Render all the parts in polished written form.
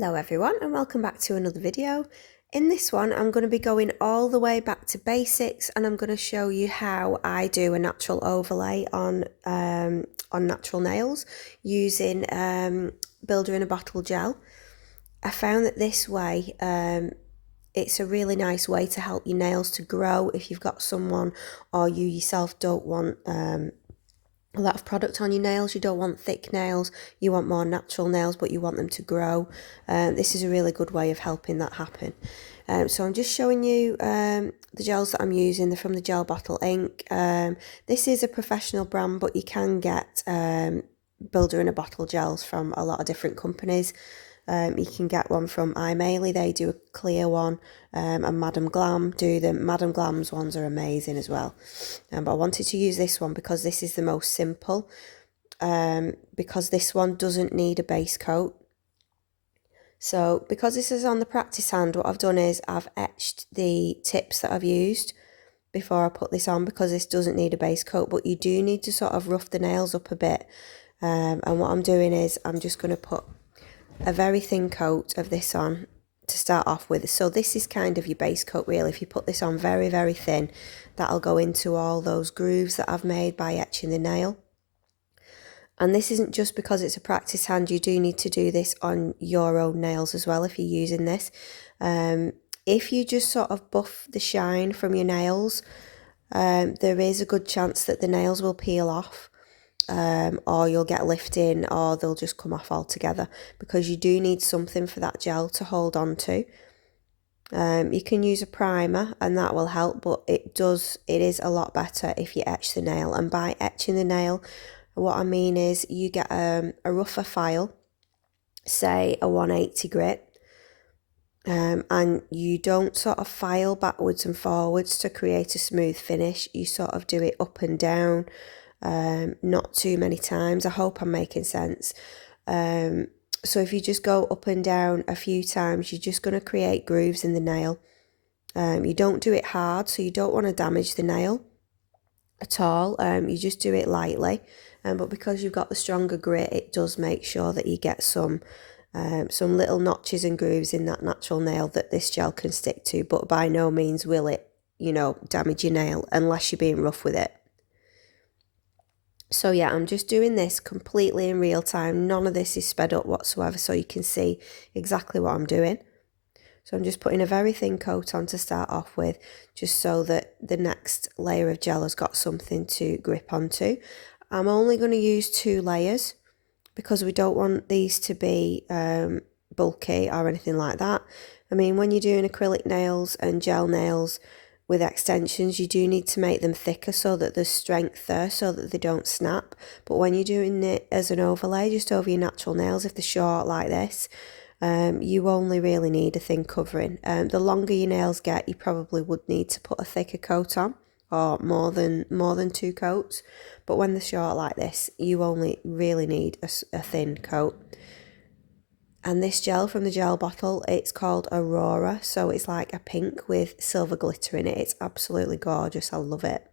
Hello everyone and welcome back to another video. In this one I'm going to be going all the way back to basics and I'm going to show you how I do a natural overlay on natural nails using Builder in a Bottle gel. I found that this way it's a really nice way to help your nails to grow if you've got someone or you yourself don't want a lot of product on your nails. You don't want thick nails, you want more natural nails, but you want them to grow. This is a really good way of helping that happen. So I'm just showing you the gels that I'm using. They're from the Gel Bottle Ink. This is a professional brand, but you can get Builder in a Bottle gels from a lot of different companies. You can get one from Aimeili, they do a clear one, and Madam Glam do them. Madam Glam's ones are amazing as well. But I wanted to use this one because this is the most simple, because this one doesn't need a base coat. So because this is on the practice hand, what I've done is I've etched the tips that I've used before I put this on, because this doesn't need a base coat, but you do need to sort of rough the nails up a bit. And what I'm doing is I'm just going to put a very thin coat of this on to start off with. So this is kind of your base coat really. If you put this on very, very thin, that'll go into all those grooves that I've made by etching the nail. And this isn't just because it's a practice hand, you do need to do this on your own nails as well if you're using this. If you just sort of buff the shine from your nails, there is a good chance that the nails will peel off. Or you'll get lifting, or they'll just come off altogether, because you do need something for that gel to hold on to. You can use a primer and that will help, but it is a lot better if you etch the nail. And by etching the nail, what I mean is you get a rougher file, say a 180 grit, and you don't sort of file backwards and forwards to create a smooth finish. You sort of do it up and down, not too many times. I hope I'm making sense. So if you just go up and down a few times, you're just going to create grooves in the nail. You don't do it hard, so you don't want to damage the nail at all. You just do it lightly, but because you've got the stronger grit, it does make sure that you get some little notches and grooves in that natural nail that this gel can stick to, but by no means will it, damage your nail unless you're being rough with it. So yeah, I'm just doing this completely in real time. None of this is sped up whatsoever, so you can see exactly what I'm doing. So I'm just putting a very thin coat on to start off with, just so that the next layer of gel has got something to grip onto. I'm only going to use 2 layers because we don't want these to be bulky or anything like that. I mean, when you're doing acrylic nails and gel nails with extensions, you do need to make them thicker so that there's strength there, so that they don't snap. But when you're doing it as an overlay just over your natural nails, if they're short like this, you only really need a thin covering. The longer your nails get, you probably would need to put a thicker coat on, or more than 2 coats. But when they're short like this, you only really need a thin coat. And this gel from the Gel Bottle, it's called Aurora, so it's like a pink with silver glitter in it. It's absolutely gorgeous. I love it.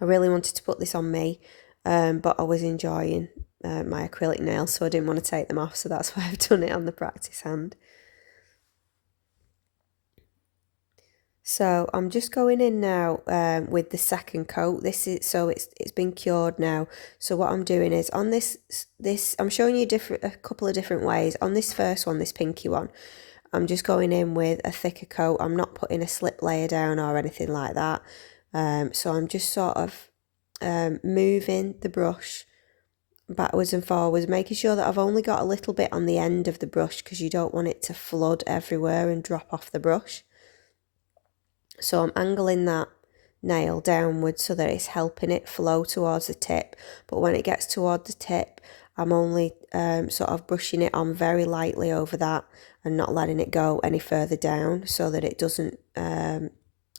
I really wanted to put this on me, but I was enjoying my acrylic nails, so I didn't want to take them off, so that's why I've done it on the practice hand. So I'm just going in now with the second coat. It's been cured now. So what I'm doing is on this I'm showing you a couple of different ways. On this first one, this pinky one, I'm just going in with a thicker coat. I'm not putting a slip layer down or anything like that. So I'm just sort of moving the brush backwards and forwards, making sure that I've only got a little bit on the end of the brush, because you don't want it to flood everywhere and drop off the brush. So I'm angling that nail downwards so that it's helping it flow towards the tip. But when it gets toward the tip, I'm only sort of brushing it on very lightly over that and not letting it go any further down, so that it doesn't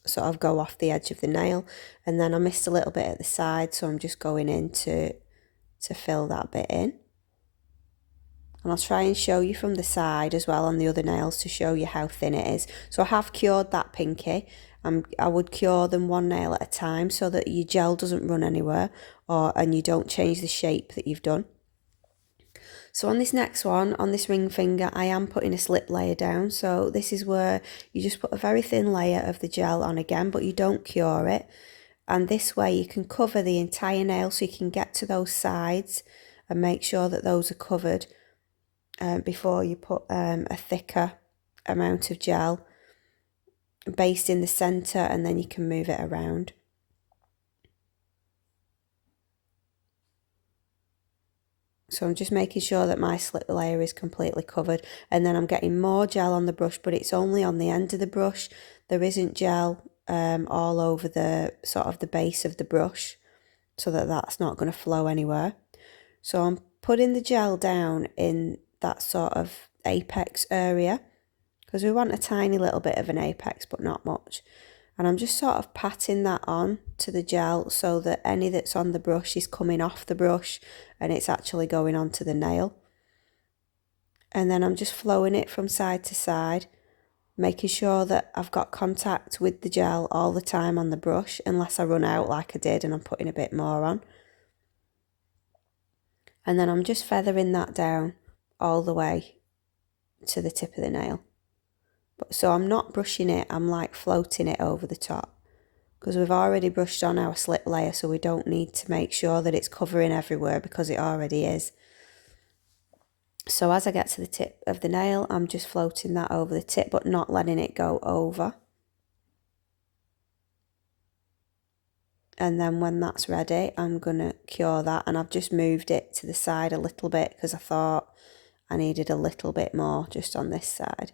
sort of go off the edge of the nail. And then I missed a little bit at the side, so I'm just going in to fill that bit in. And I'll try and show you from the side as well on the other nails to show you how thin it is. So I have cured that pinky. I would cure them one nail at a time so that your gel doesn't run anywhere, and you don't change the shape that you've done. So on this next one, on this ring finger, I am putting a slip layer down. So this is where you just put a very thin layer of the gel on again, but you don't cure it. And this way you can cover the entire nail, so you can get to those sides and make sure that those are covered before you put a thicker amount of gel based in the centre, and then you can move it around. So I'm just making sure that my slip layer is completely covered, and then I'm getting more gel on the brush, but it's only on the end of the brush. There isn't gel all over the sort of the base of the brush, so that that's not going to flow anywhere. So I'm putting the gel down in that sort of apex area, because we want a tiny little bit of an apex, but not much. And I'm just sort of patting that on to the gel so that any that's on the brush is coming off the brush and it's actually going onto the nail. And then I'm just flowing it from side to side, making sure that I've got contact with the gel all the time on the brush, unless I run out like I did and I'm putting a bit more on. And then I'm just feathering that down all the way to the tip of the nail. So I'm not brushing it, I'm like floating it over the top, because we've already brushed on our slip layer, so we don't need to make sure that it's covering everywhere because it already is. So as I get to the tip of the nail, I'm just floating that over the tip, but not letting it go over. And then when that's ready, I'm going to cure that, and I've just moved it to the side a little bit because I thought I needed a little bit more just on this side.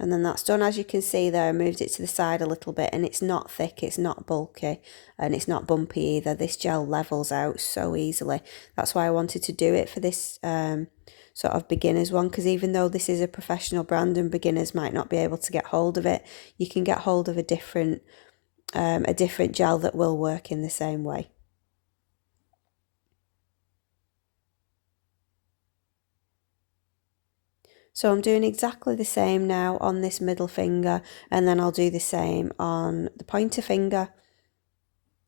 And then that's done. As you can see there, I moved it to the side a little bit, and it's not thick, it's not bulky, and it's not bumpy either. This gel levels out so easily. That's why I wanted to do it for this sort of beginners one, because even though this is a professional brand and beginners might not be able to get hold of it, you can get hold of a different gel that will work in the same way. So I'm doing exactly the same now on this middle finger, and then I'll do the same on the pointer finger,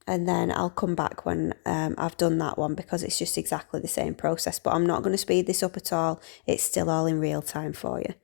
and then I'll come back when I've done that one, because it's just exactly the same process, but I'm not going to speed this up at all. It's still all in real time for you.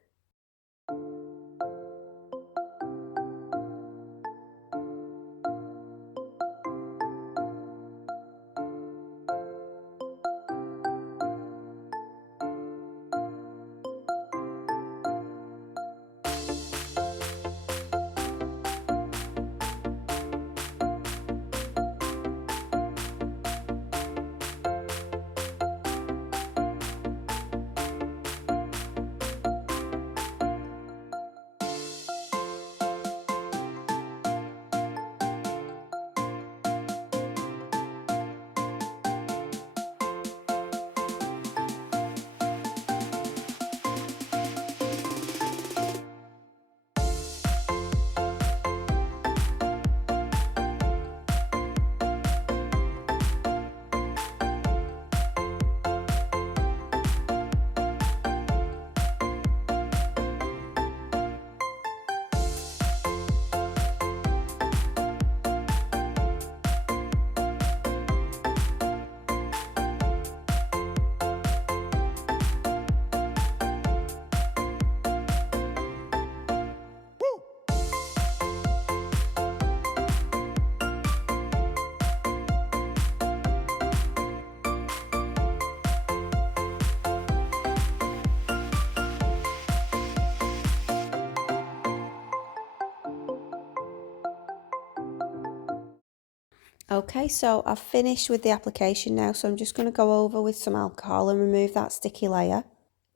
Okay, so I've finished with the application now, so I'm just going to go over with some alcohol and remove that sticky layer.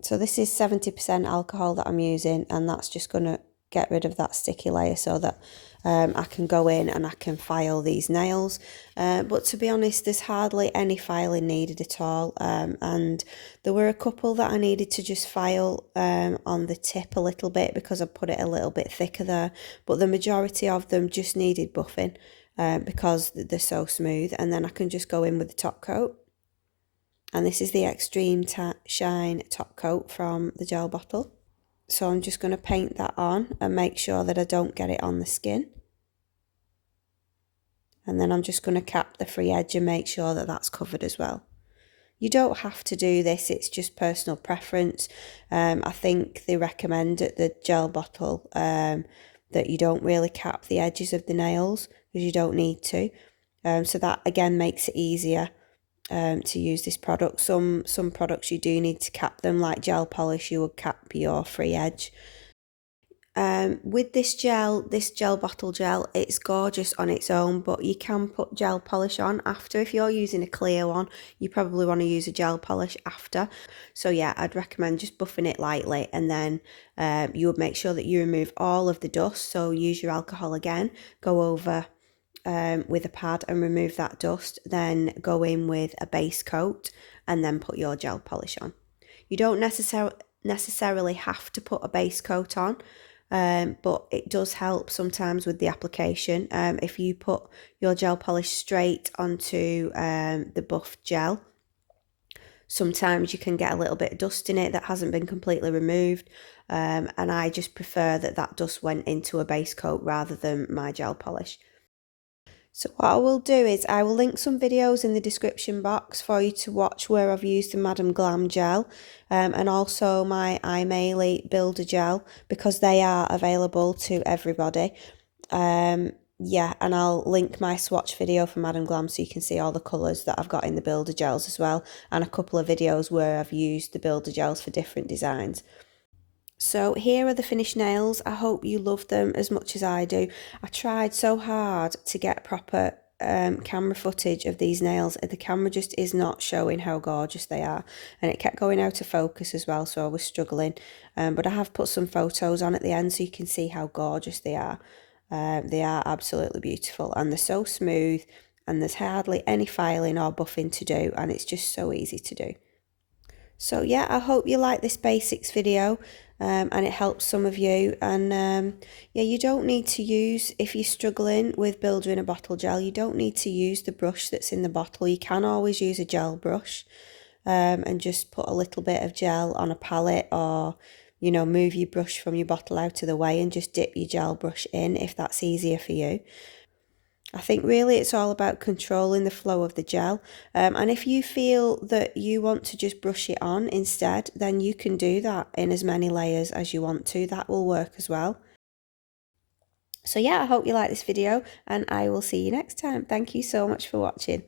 So this is 70% alcohol that I'm using, and that's just going to get rid of that sticky layer so that I can go in and I can file these nails. But to be honest, there's hardly any filing needed at all, and there were a couple that I needed to just file on the tip a little bit because I put it a little bit thicker there, but the majority of them just needed buffing. Because they're so smooth, and then I can just go in with the top coat. And this is the Extreme Shine top coat from the gel bottle. So I'm just going to paint that on and make sure that I don't get it on the skin. And then I'm just going to cap the free edge and make sure that that's covered as well. You don't have to do this, it's just personal preference. I think they recommend at the gel bottle that you don't really cap the edges of the nails because you don't need to. So that again makes it easier to use this product. Some products you do need to cap them, like gel polish, you would cap your free edge. With this gel bottle gel, it's gorgeous on its own, but you can put gel polish on after. If you're using a clear one, you probably want to use a gel polish after. So yeah, I'd recommend just buffing it lightly, and then you would make sure that you remove all of the dust. So use your alcohol again, go over with a pad and remove that dust, then go in with a base coat and then put your gel polish on. You don't necessarily have to put a base coat on, but it does help sometimes with the application. If you put your gel polish straight onto the buffed gel, sometimes you can get a little bit of dust in it that hasn't been completely removed, and I just prefer that dust went into a base coat rather than my gel polish. So what I will do is I will link some videos in the description box for you to watch where I've used the Madam Glam gel, and also my Aimeili Builder gel, because they are available to everybody. Yeah, and I'll link my swatch video for Madam Glam so you can see all the colours that I've got in the Builder gels as well, and a couple of videos where I've used the Builder gels for different designs. So here are the finished nails. I hope you love them as much as I do. I tried so hard to get proper camera footage of these nails. The camera just is not showing how gorgeous they are, and it kept going out of focus as well, so I was struggling. But I have put some photos on at the end so you can see how gorgeous they are. They are absolutely beautiful, and they're so smooth, and there's hardly any filing or buffing to do, and it's just so easy to do. So yeah, I hope you like this basics video, and it helps some of you. And yeah, you don't need to use, if you're struggling with builder in a bottle gel, you don't need to use the brush that's in the bottle. You can always use a gel brush, and just put a little bit of gel on a palette, or move your brush from your bottle out of the way and just dip your gel brush in if that's easier for you. I think really it's all about controlling the flow of the gel, and if you feel that you want to just brush it on instead, then you can do that in as many layers as you want to. That will work as well. So yeah, I hope you like this video, and I will see you next time. Thank you so much for watching.